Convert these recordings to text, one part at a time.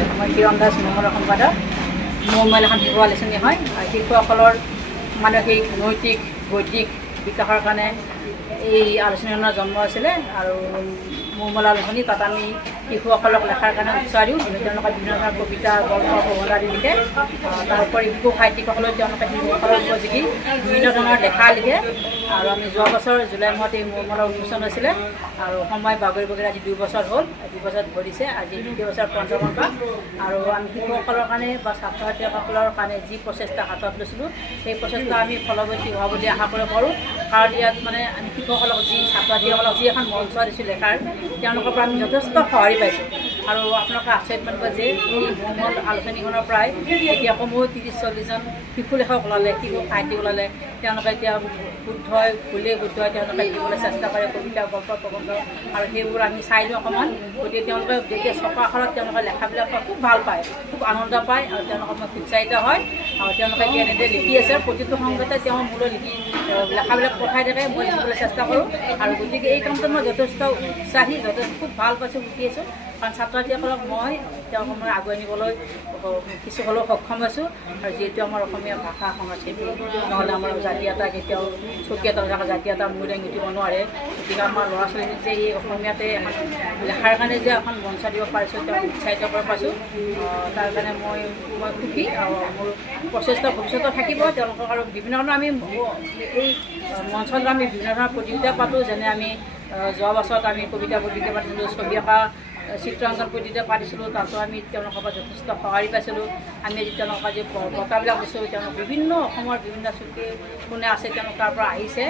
হয় মই কিৰণ দাস মহলৰ সম্পাদক মোৰ মেল এখন শিশু আলোচনী হয় শিশুসকলৰ মানসিক নৈতিক বৌদ্ধিক বিকাশৰ কাৰণে এই আলোচনীখনৰ জন্ম হৈছিলে আৰু মোৰ মেল আলোচনী তাত আমি শিশুসকলক লেখাৰ কাৰণে উৎসাহ দিওঁ তেওঁলোকে বিভিন্ন ধৰণৰ কবিতা গল্প প্ৰবন্ধ আদি লিখে তাৰোপৰি শিশু সাহিত্যিকসকলেও তেওঁলোকে শিশুসকলৰ উপযোগী বিভিন্ন ধৰণৰ লেখা লিখে আৰু আমি যোৱা বছৰ জুলাই মাহত এই মোৰ মেলৰ উন্মোচন হৈছিলে আৰু সময় বাগৰি বাগৰি আজি 2 বছৰ হ'ল 2 বছৰ ভৰিছে আজি 2 বছৰ পঞ্চমন পাক আৰু আমি শিশুসকলৰ কাৰণে বা ছাত্ৰ ছাত্ৰীসকলৰ কাৰণে যি প্ৰচেষ্টা হাতত লৈছিলোঁ সেই প্ৰচেষ্টা আমি ফলৱতী হোৱা বুলি আশা কৰিব পাৰোঁ কাৰণ ইয়াত মানে আমি শিশুসকলক যি ছাত্ৰ ছাত্ৰীসকলক যি এখন মঞ্চ দিছোঁ লেখাৰ তেওঁলোকৰ পৰা আমি যথেষ্ট সঁহাৰি পাইছোঁ আৰু আপোনালোকে আচৰিত মানিব যে এই মোৰ আলোচনীখনৰ প্ৰায় এতিয়া কমেও 30-40জন শিশু লেখক ওলালে শিশু সাহিত্যিক ওলালে তেওঁলোকে এতিয়া শুদ্ধই ভুলে শুদ্ধই তেওঁলোকে লিখিবলৈ চেষ্টা কৰে কবিতা গল্প প্ৰবন্ধ আৰু সেইবোৰ আমি চাই দিওঁ অকণমান গতিকে তেওঁলোকে যেতিয়া ছপা আখৰত তেওঁলোকে লেখাবিলাক খুব ভাল পায় খুব আনন্দ পায় আৰু তেওঁলোকক মই উৎসাহিত হয় আৰু তেওঁলোকে এতিয়া এনেদৰে লিখি আছে প্ৰতিটো সংগতে তেওঁ মোলৈ লিখি লেখাবিলাক পঠাই থাকে মই লিখিবলৈ চেষ্টা কৰোঁ আৰু গতিকে এই কামটো মই যথেষ্ট উৎসাহী যথেষ্ট খুব ভাল পাইছোঁ শিকি আছোঁ কাৰণ ছাত্ৰ ছাত্ৰীসকলক মই তেওঁলোকক মই আগুৱাই নিবলৈ কিছু হ'লেও সক্ষম হৈছোঁ আৰু যিহেতু আমাৰ অসমীয়া ভাষা সংস্কৃতি নহ'লে আমাৰ জাতীয়তা কেতিয়াও স্বকীয়তা থকা জাতীয়তা মূৰ দাঙি উঠিব নোৱাৰে গতিকে আমাৰ ল'ৰা ছোৱালীক যে এই অসমীয়াতে এখন লেখাৰ কাৰণে যে এখন মঞ্চ দিব পাৰিছোঁ তেওঁক উৎসাহিত কৰিব পাৰিছোঁ তাৰ কাৰণে মই সুখী আৰু মোৰ প্ৰচেষ্টা ভৱিষ্যতে থাকিব তেওঁলোকক আৰু বিভিন্ন ধৰণৰ আমি এই মঞ্চত আমি বিভিন্ন ধৰণৰ প্ৰতিযোগিতা পাতোঁ যেনে আমি যোৱা বছৰত আমি কবিতা প্ৰতিযোগিতা পাতিছিলোঁ ছবি অঁকা চিত্ৰাংকন প্ৰতিযোগিতা পাতিছিলোঁ তাতো আমি তেওঁলোকৰ পৰা যথেষ্ট সঁহাৰি পাইছিলোঁ আমি আজি তেওঁলোকক আজি বঁটাবিলাক দিছোঁ তেওঁলোক বিভিন্ন অসমৰ বিভিন্ন চুকে কোনে আছে তেওঁলোক তাৰ পৰা আহিছে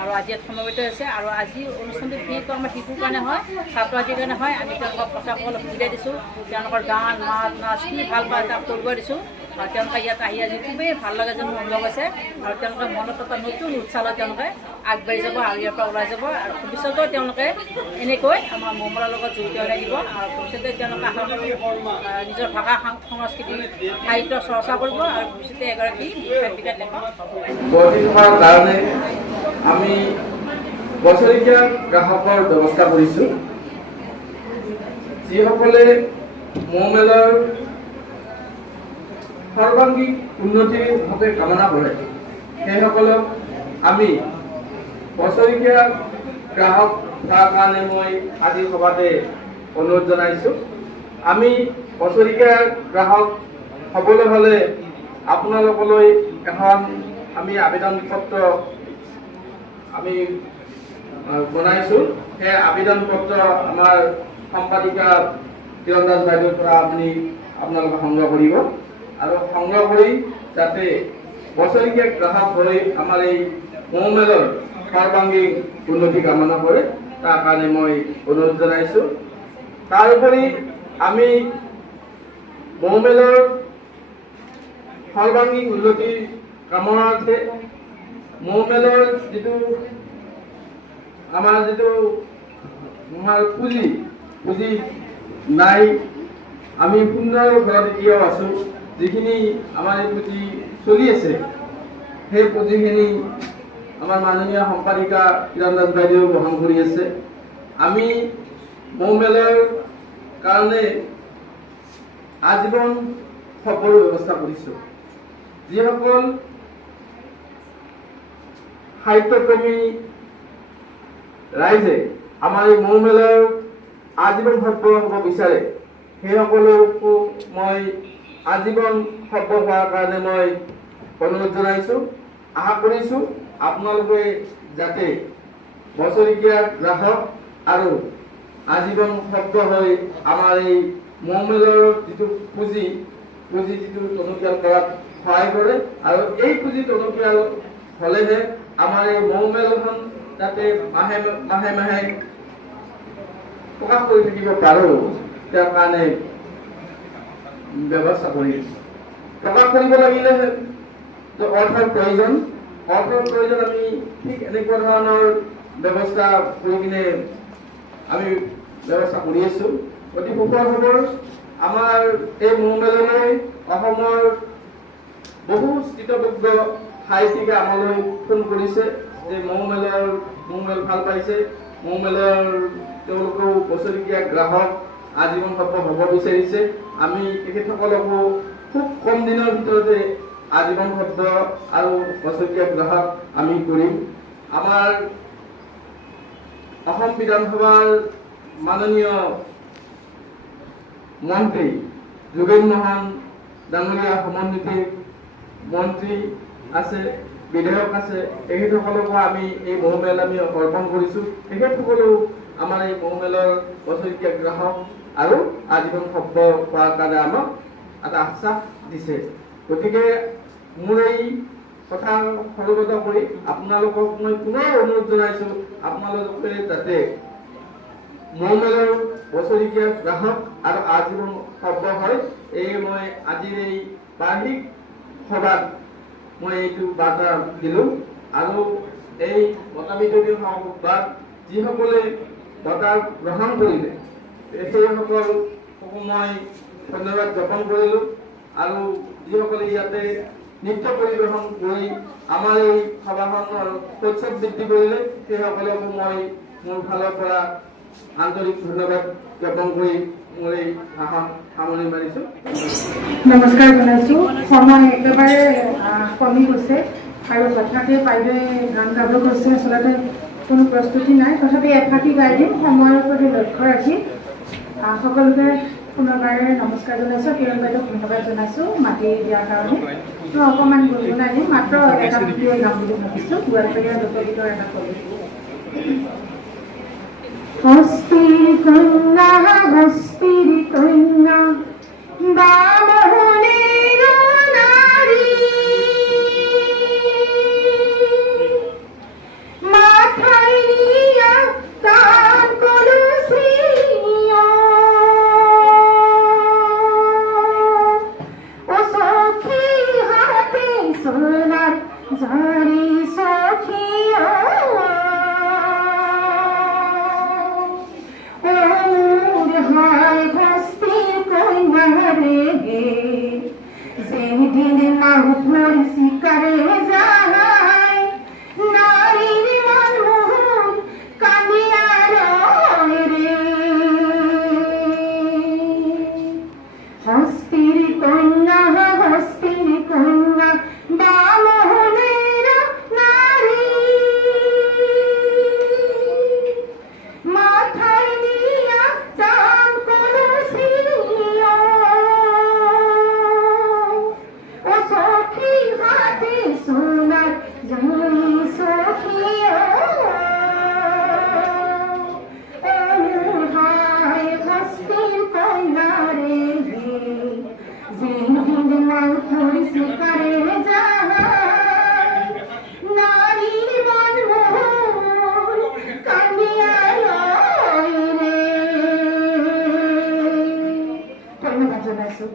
আৰু আজি ইয়াত সমবেত হৈছে আৰু আজি অনুষ্ঠানটো বিশেষকৈ আমাৰ শিশুৰ কাৰণে হয় ছাত্ৰ ছাত্ৰীৰ কাৰণে হয় আমি তেওঁলোকক প্ৰচাৰকলৈ সুবিধা দিছোঁ তেওঁলোকৰ গান মাত নাচ কি ভাল পায় তাক কৰিব দিছোঁ আৰু তেওঁলোকে ইয়াত আহি আজি খুবেই ভাল লাগে যেন মোৰ অনুভৱ হৈছে আৰু তেওঁলোকে মনত এটা নতুন উৎসাহ লৈ তেওঁলোকে আগবাঢ়ি যাব আৰু ইয়াৰ পৰা ওলাই যাব আৰু ভৱিষ্যতেও তেওঁলোকে এনেকৈ আমাৰ মহলৰ লগত জড়িত হৈ থাকিব আৰু ভৱিষ্যতে তেওঁলোকে আশা কৰোঁ নিজৰ ভাষা সংস্কৃতি সাহিত্য চৰ্চা কৰিব আৰু ভৱিষ্যতে এগৰাকী বিখ্যাত লেখক হোৱাৰ কাৰণে আমি বছৰেকীয়া গ্ৰাহকৰ ব্যৱস্থা কৰিছোঁ যিসকলে মোৰ মেলৰ সৰ্বাংগীন উন্নতিৰ হকে কামনা কৰে সেইসকলক আমি বছৰেকীয়া গ্ৰাহক হোৱাৰ কাৰণে মই আজি সভাতে অনুৰোধ জনাইছোঁ আমি বছৰেকীয়া গ্ৰাহক হ'বলৈ হ'লে আপোনালোকলৈ এখন আমি আবেদন পত্ৰ আমি বনাইছোঁ সেই আবেদন পত্ৰ আমাৰ সম্পাদিকা কিৰণ দাস বাইদেউৰ পৰা আপোনালোকে সংগ্ৰহ কৰিব আৰু সংগ্ৰহ কৰি যাতে বছৰেকীয়া গ্ৰাহক হৈ আমাৰ এই মোৰ মেলৰ সৰ্বাংগীন উন্নতি কামনা কৰে তাৰ কাৰণে মই অনুৰোধ জনাইছোঁ তাৰোপৰি আমি মোৰ মেলৰ সৰ্বাংগীন উন্নতিৰ কামনাৰ্থে মোৰ মেলৰ যিটো আমাৰ পুঁজি নাই আমি সুন্দৰ ঘৰত এতিয়াও আছোঁ যিখিনি আমাৰ এই পুঁজি চলি আছে সেই পুঁজিখিনি আমাৰ মাননীয় সম্পাদিকা কিৰণ দাস বাইদেউ গ্ৰহণ কৰি আছে আমি মোৰ মেলৰ কাৰণে আজীৱন সফল ব্যৱস্থা কৰিছোঁ যিসকল সাহিত্যপ্ৰেমী ৰাইজে আমাৰ এই মোৰ মেলৰ আজীৱন সফল হ'ব বিচাৰে সেইসকলকো মই আজীৱন সফল হোৱাৰ কাৰণে মই অনুৰোধ জনাইছোঁ আশা কৰিছোঁ আপোনালোকে যাতে বছৰেকীয়া গ্ৰাহক আৰু আজীৱন সফল হৈ আমাৰ এই মোৰ মেলৰ যিটো পুঁজি যিটো টনকিয়াল কৰাত সহায় কৰে আৰু এই পুঁজি টনকিয়াল হ'লেহে আমাৰ এই মোৰ মেলখন যাতে মাহে মাহে প্ৰকাশ কৰি থাকিব পাৰোঁ তাৰ কাৰণে ব্যৱস্থা কৰি প্ৰকাশ কৰিব লাগিলে অৰ্থৰ প্ৰয়োজন আমি ঠিক এনেকুৱা ধৰণৰ ব্যৱস্থা কৰি কিনে আমি ব্যৱস্থা কৰি আছোঁ অতি সুখৰ খবৰ আমাৰ এই মোৰ মেললৈ অসমৰ বহু স্থিতপ্ৰজ্ঞ সাহিত্যিকে আমালৈ ফোন কৰিছে যে মোৰ মেল ভাল পাইছে মোৰ মেলৰ তেওঁলোকেও বছৰেকীয়া গ্ৰাহক আজীৱন সভ্য হ'ব বিচাৰিছে। আমি তেখেতসকলকো খুব কম দিনৰ ভিতৰতে আজীৱন সভ্য আৰু বছৰীয়া গ্ৰাহক আমি কৰিম। আমাৰ অসম বিধানসভাৰ মাননীয় মন্ত্ৰী যোগেন মহন ডাঙৰীয়া সমন্বিত মন্ত্ৰী আছে, বিধায়ক আছে, তেখেতসকলকো আমি এই মৌমেল আমি অৰ্পণ কৰিছোঁ। তেখেতসকলেও আমাৰ এই মৌমেলৰ বছৰীয়া গ্ৰাহক আৰু আজীৱন সভ্য হোৱাৰ কাৰণে আমাক এটা আশ্বাস দিছে। গতিকে মোৰ এই কথা সলগত কৰি আপোনালোকক মই পুনৰ অনুৰোধ জনাইছোঁ, আপোনালোকে যাতে মৌমেলৰ বছৰীয়া গ্ৰাহক আৰু আজীৱন সভ্য হয়, এই মই আজিৰ এই বাৰ্ষিক সভাত মই এইটো বাৰ্তা দিলোঁ। আৰু এই বঁটা বিতৰণী সভাত যিসকলে বঁটা গ্ৰহণ কৰিলে সেইসকলকো মই ধন্যবাদ জ্ঞাপন কৰিলোঁ। আৰু যিসকলে ইয়াতে নৃত্য পৰিৱেশন কৰি আমাৰ এই সভাখনৰ উৎসৱ বৃদ্ধি কৰিলে সেইসকলকো মই মোৰ ফালৰ পৰা আন্তৰিক ধন্যবাদ জ্ঞাপন কৰি মোৰ এই ভাষণ সামৰণি মাৰিছোঁ। নমস্কাৰ জনাইছোঁ। সময় একেবাৰে কমি গৈছে আৰু হঠাতে বাইদেৱে গান গাব গৈছে, আচলতে কোনো প্ৰস্তুতি নাই, তথাপি এফাঁকি গাই দিম সময়ৰ প্ৰতি লক্ষ্য ৰাখি। সকলোকে পুনৰবাৰ নমস্কাৰ জনাইছোঁ। কিৰণ বাইদেউক ধন্যবাদ জনাইছোঁ মাতি দিয়াৰ কাৰণে। মই অকণমান গুণগুণাই দিম, মাত্ৰ এটা ভিডিঅ' গাম বুলি ভাবিছোঁ, গোৱালপৰীয়া লোকগীতৰ এটা কবি। হস্তির কন্যা হস্তির কন্যা বামনের নারী, মাথায় নিয়া কান কলসি ও সখী হাতে সোনার ঝাড়ি সখী যেদিন নাও ধরি শিকারে যায় নারীর মন কাঁদিয়া রয় রে। হস্তির কন্যা হস্তির কন্যা বামনের নারী, মাথায় নিয়া চান কলসি সোনার ঝাড়ি সখী হায় হস্তির কন্যা রে, যেদিন নাও ধরি শিকারে যায় নারীর মন কান্দিয়া রয় রে। ধন্যবাদ জানাইছোঁ।